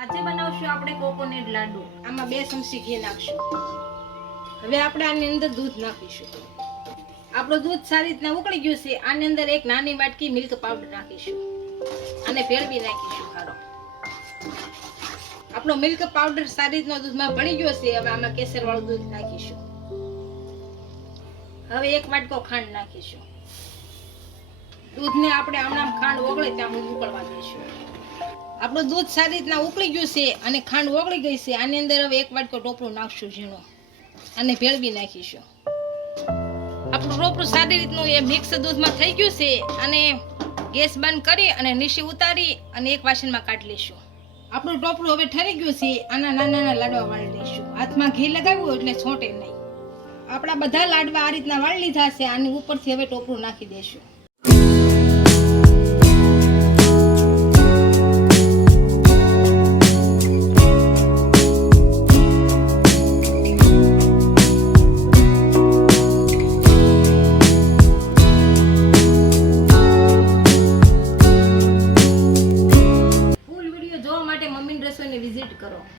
આજે બનાવશું આપણે કોકોનટ લાડુ. આમાં બે ચમચી ઘી નાખશું. હવે આપણે આની અંદર દૂધ નાખીશું. આપણું દૂધ સારી રીતના ઉકળી ગયું છે. આની અંદર એક નાની વાટકી મિલ્ક પાવડર નાખીશું. અને ભેળવી નાખીશું ખારો. આપણો મિલ્ક પાવડર સારી રીતના દૂધમાં ભળી ગયો છે. હવે આમાં કેસર વાળું દૂધ નાખીશું. હવે એક વાટકો ખાંડ નાખીશું. દૂધને આપણે આમ ખાંડ ઓગળે ત્યાં ઉકળવા દઈશું. આપણું દૂધ સારી રીતના ઉકળી ગયું છે અને ખાંડ ઓગળી ગઈ છે. આની અંદર હવે એક વાટકો ટોપરું નાખશું ઝીણું અને ભેળવી નાખીશું. આપણું ટોપરું સારી રીતનું એ મિક્સ દૂધમાં થઈ ગયું છે અને ગેસ બંધ કરી અને નીચે ઉતારી અને એક વાસણમાં કાઢી લઈશું. આપણું ટોપરું હવે ઠરી ગયું છે. આના નાના નાના લાડવા વાળી લઈશું. હાથમાં ઘી લગાવ્યું એટલે છોટે નહીં. આપણા બધા લાડવા આ રીતના વાળી લીધા છે. આની ઉપરથી હવે ટોપરું નાખી દઈશું. માટે મમ્મીની રસોઈની વિઝિટ કરો.